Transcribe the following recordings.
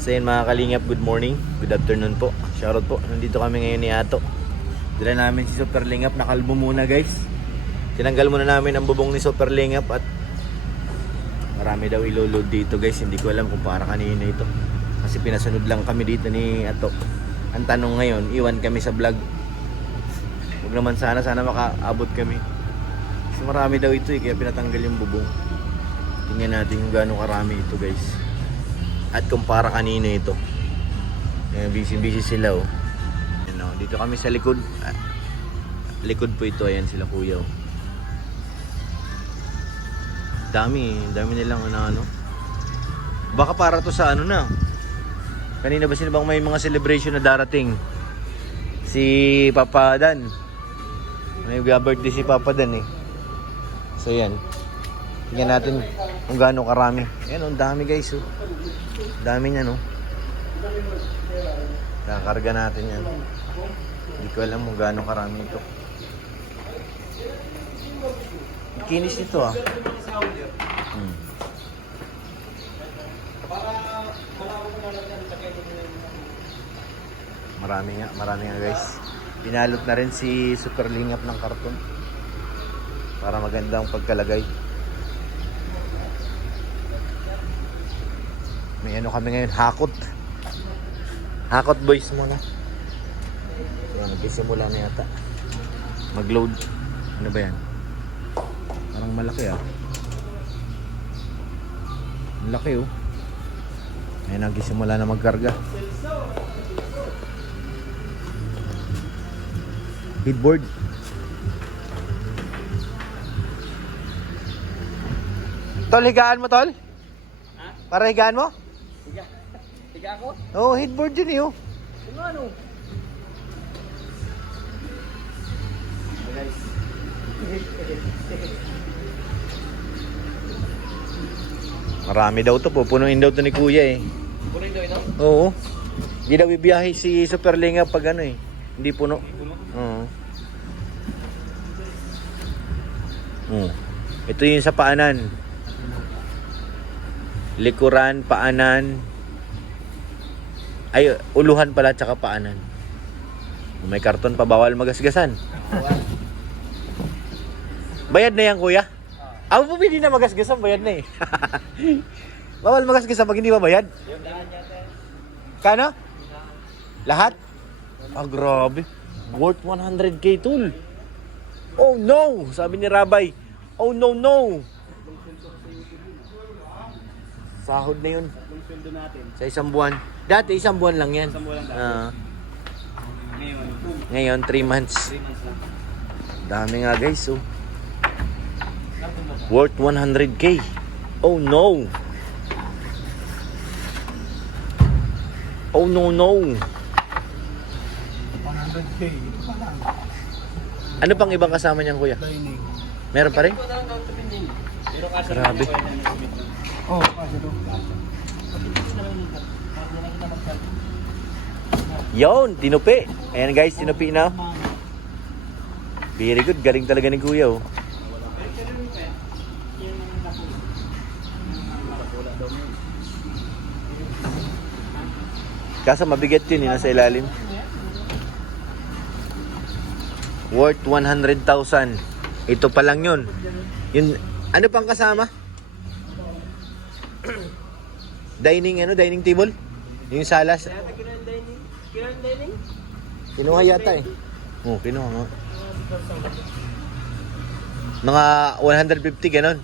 So yun mga kalingap, good morning, good afternoon po. Shoutout po, nandito kami ngayon ni Ato. Dala namin si Super Lingap, nakalbo muna guys. Tinanggal muna namin ang bubong ni Super Lingap at marami daw iloload dito guys. Hindi ko alam kung para kanina ito. Kasi pinasunod lang kami dito ni Ato. Ang tanong ngayon, iwan kami sa vlog. Huwag naman sana makaabot kami. Kasi marami daw ito kaya pinatanggal yung bubong. Tingnan natin kung gaano karami ito guys. At kung para kanina ito. Busy sila oh. Dito kami sa likod. Likod po ito. Ayan sila kuya oh. Dami nilang ano. Baka para to sa ano na. Kanina ba sino bang may mga celebration na darating? Si Papa Dan. May birthday si Papa Dan eh. So yan. Tingnan natin kung gaano karami. Ayan, ang dami guys. Oh. Dami niya, no? Kakarga natin yan. Hindi ko alam kung gaano karami ito. Kinis nito ah. Marami nga guys. Binalot na rin si Super Lingap ng karton para magandang pagkalagay. May ano kami ngayon, Hakot boys muna. Yan, nagsisimula na yata mag-load. Ano ba yan? Parang malaki ah. Malaki oh. Ayan, nagsisimula na magkarga. Headboard. Tol, higaan mo tol? Ha? Para higaan mo? Higa ako? Oo, headboard yun eh oh. Ano? Marami daw to, pupunuin daw to ni kuya eh. Pupunuin daw ito? Oo. Hindi daw bibiyahe si Super Lingap pag ano eh. Hindi puno. Oo. Ito yung sa paanan. Likuran, paanan. Ay, uluhan pala tsaka paanan. May karton pa, bawal magasgasan. Bayad na yan kuya? Ako po hindi na magasgasan, bayad na eh. Bawal magasgasan pag hindi ba bayad? Kano? Lahat? Ah, grabe. Worth 100k tool. Oh no! Sabi ni Rabay. Oh no. Sahod na yun. Sa isang buwan. Dati isang buwan lang yan. Ngayon 3 months. Dami nga guys. Oh. Worth 100k. Oh no. Oh no. 100k. Ito pa lang. Ano pang ibang kasama niyan kuya? Dining. Meron pa rin? Grabe. Oh, kasi ito. Yon, tinupi. Ayan guys, tinupi na. Very good, galing talaga ni kuya oh. Kaso mabigat yun, nasa ilalim. Worth 100,000. Ito pa lang yun. Yun, ano pang kasama? Dining table? Yung salas. Kinuha yata eh. Oh, kinuha nga. Mga 150 ganon.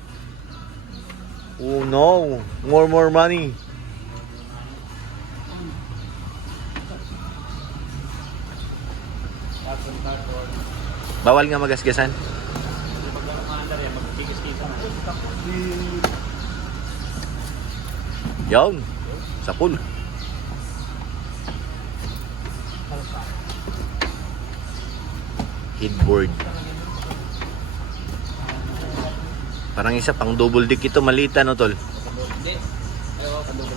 Oh no, more money. Bawal nga magasgasan. Yon, sa pool. Headboard. Parang isa pang double deck ito, malita no tol?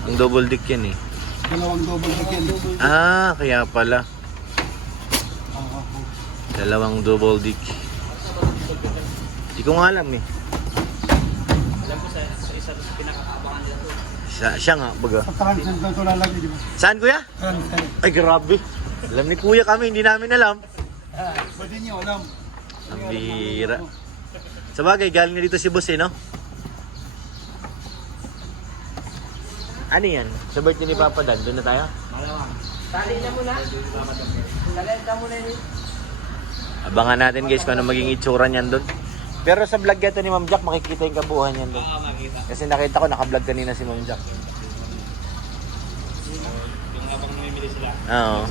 Ang double deck yan eh. Dalawang double deck yan. Ah, kaya pala. Dalawang double deck. Hindi ko nga alam eh. Alam ko sa isa sa pinakakaabangan nila to. Siya nga, baga. Sa Transan daw ito lalagay, di ba? Saan kuya? Transan. Ay grabe. Alam ni kuya kami, hindi namin alam. Ba't din nyo alam? Ang bihira. Sa bagay, galing na dito si boss no? Ano yan? Sa birthday ni Papa Dan, doon na tayo? Tali na muna. Tali na muna yun. Abangan natin guys kung ano maging itsura niyan doon. Pero sa vlog yato ni Ma'am Jack, makikita yung kabuuan niyan doon. Kasi nakita ko, naka-vlog kanina si Ma'am Jack. Yung habang namimili sila. Oo.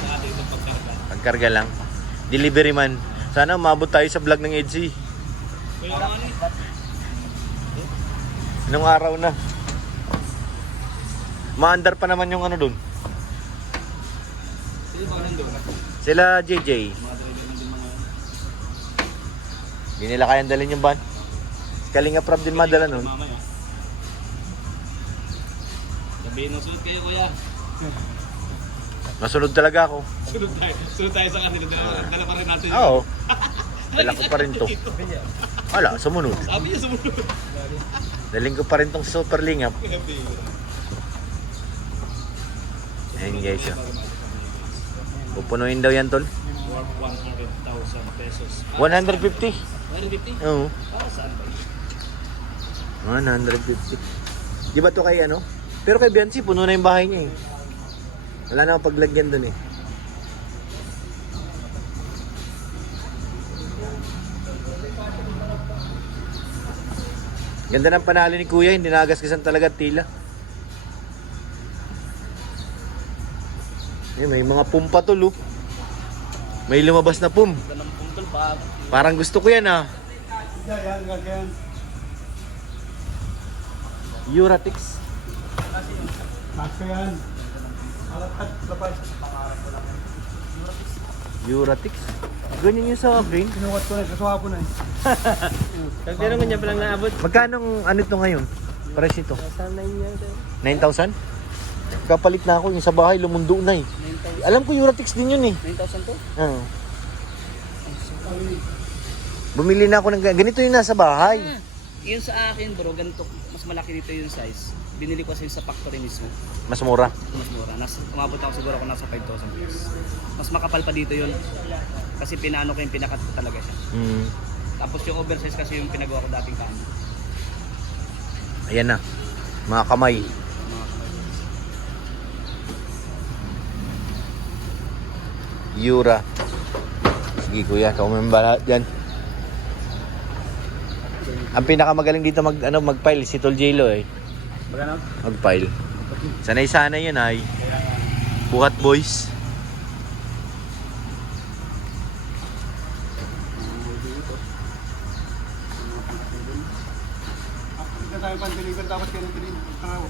Sa atin itong pagkarga. Pagkarga lang. Delivery man. Sana umabot tayo sa vlog ng Edsy. Kaya ano eh. Anong araw na? Maandar pa naman yung ano doon. Sino ba nandun? Sila JJ. Mga driver nandun mga... Hindi nila kayang dalhin yung van. Kalinga Prab din madala nun. Mamaya. Sabihin mo, sunod kayo kuya. Masunod talaga ako. Sunod tayo sa kanila. Dala pa rin natin. Oo. Dala ko pa rin to. Wala, sumunod. Sabi niya sumunod. Daling ko pa rin tong super lingap. Ayan guys. Pupunuin daw yan tol. Worth 100,000 pesos. 150. 150? Oo. Para saan ba? 150. Di ba to kay ano? Pero kay Biancy, puno na yung bahay niya eh. Wala na akong paglagyan dun eh. Ganda ng panalo ni Kuya, hindi nagaskasan talaga at tila. Eh, may mga pumpa tol oh. May lumabas na pum. Ganda ng puntol pa. Parang gusto ko yan ah. Yan, yan. Euratix. Maska yan. Alakat, labas. Euratix. Ganyan yung sa akin. Kinukat ko na, kasuha ko na eh. Pero naman niya palang naabot. Magkano ano to ngayon? Price ito? Saan na yun? 9,000? Kapalit na ako yung sa bahay, lumundo na eh. 9,000? Alam ko Euratix din yun eh. 9,000 to? Oo. Bumili na ako ng ganito yung nasa bahay. Yun sa akin bro, ganito, mas malaki dito yung size. Binili ko kasi sa factory mismo. Mas mura. Mas mura. Umabot ako siguro ako nasa 5,000 plus. Mas makapal pa dito yun. Kasi pinaano ko yung pinakat talaga siya. Mm. Tapos yung oversize kasi yung pinagawa ko dating kami. Ayan na. Mga kamay. Eura. Sige kuya, ikaw may bahala dyan. Ang pinakamagaling dito mag-file si Tol J-Lo eh. Magano? Mag-file. Sanay-sanay yan ay. Buhat boys. Hindi tayo pan-deliver, dapat kayo nag-deliver. Tarawa.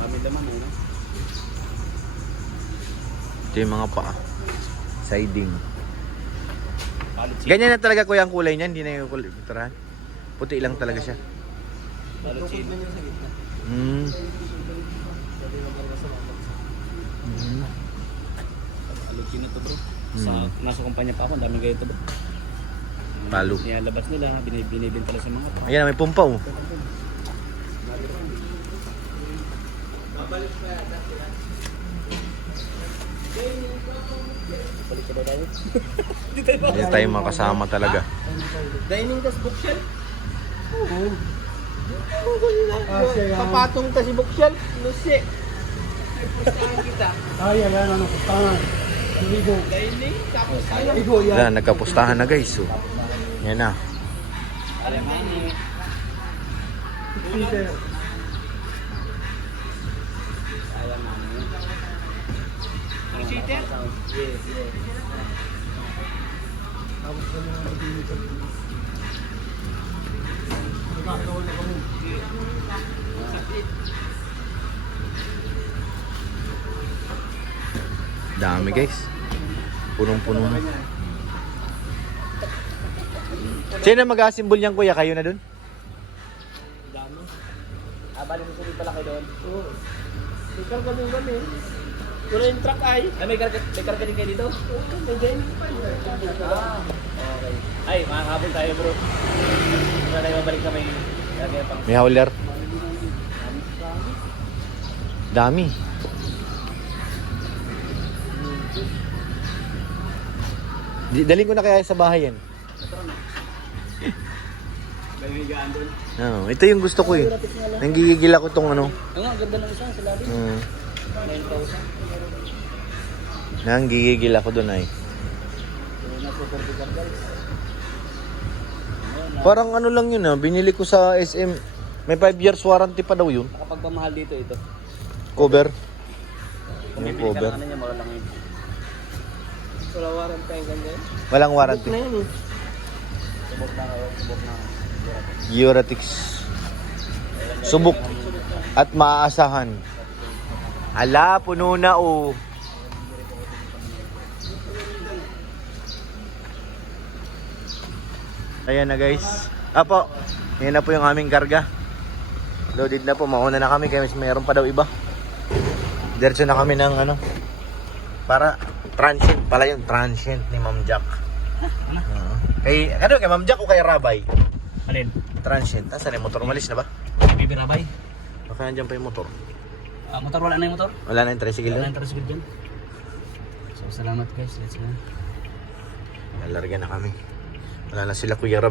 Dami laman eh, no? Ito yung mga paa. Siding. Balot sheet. Ganyan na talaga kuya ang kulay niya. Hindi na yung kulay. Tarahan. Puti lang talaga siya. Balot sheet. Mm. Mm. Balot sheet na to bro. Sa nasa kumpanya pa ako, ang daming ganito bro. Palo. Nilalabas nila, binibenta lang sa mga to. Ayan, may pumpa oh. Balik ka ba tayo? Hindi tayo makasama talaga. Dining tas bookshelf? Oo. Siya yan. Papatong tas bookshelf? Lusi. Pustahan kita. Yan, ano, pustangan. Ligo. Dining, tapos ayaw. Ligo, yan. Wala, nagkapustahan na guys. So, yan na. Alam mo ni... Peter. Alam mo ni... Ang cheater? Yes, yes. Tapos ka na mag-deliver. Magkakaroon na kami. Dami guys. Punong-puno na. Sino mag-asimbol niyan kuya? Kayo na dun? Dami. Bali mo pala kayo doon? Oo. Ikaw kami. Wala yung truck ay. Ay, may karga din kayo dito? Okay. Ay, makakabol tayo bro. Wala tayo mabalik na may karga pang... May hauler. Dami. Daling ko na kaya sa bahay yan. May higaan doon. Oh, ito yung gusto ko eh. Nanggigigil ako tong ano. Ang nga, ganda ng isa sa lalim. 9,000. Nanggigigil ako doon ay. Parang ano lang yun ah. Binili ko sa SM. May 5 years warranty pa daw yun. Kapag pamahal dito ito. Cover. Kung Yung bibili ka cover. ng ano niya, mura lang yun. Wala warang tayo ganyan. Walang warranty. Subok na kayo, subok na. Euratix. Subok at maaasahan. Ala, puno na oh. Ayan na guys. Apo, yan na po yung aming karga. Loaded na po, mauna na kami kaya mayroon pa daw iba. Diretso na kami ng ano. Para transient pala yung transient ni Ma'am Jack. Kay ano kay Ma'am Jack o kay Rabay? Alin? Transient. Saan yung motor? Umalis na ba? Bibirabay. Baka nandiyan pa yung motor. Motor, wala na yung motor? Wala na yung tricycle Wala na doon. yung tricycle dyan. So, salamat guys. Let's go. Larga na kami. Wala na sila Kuya Rab.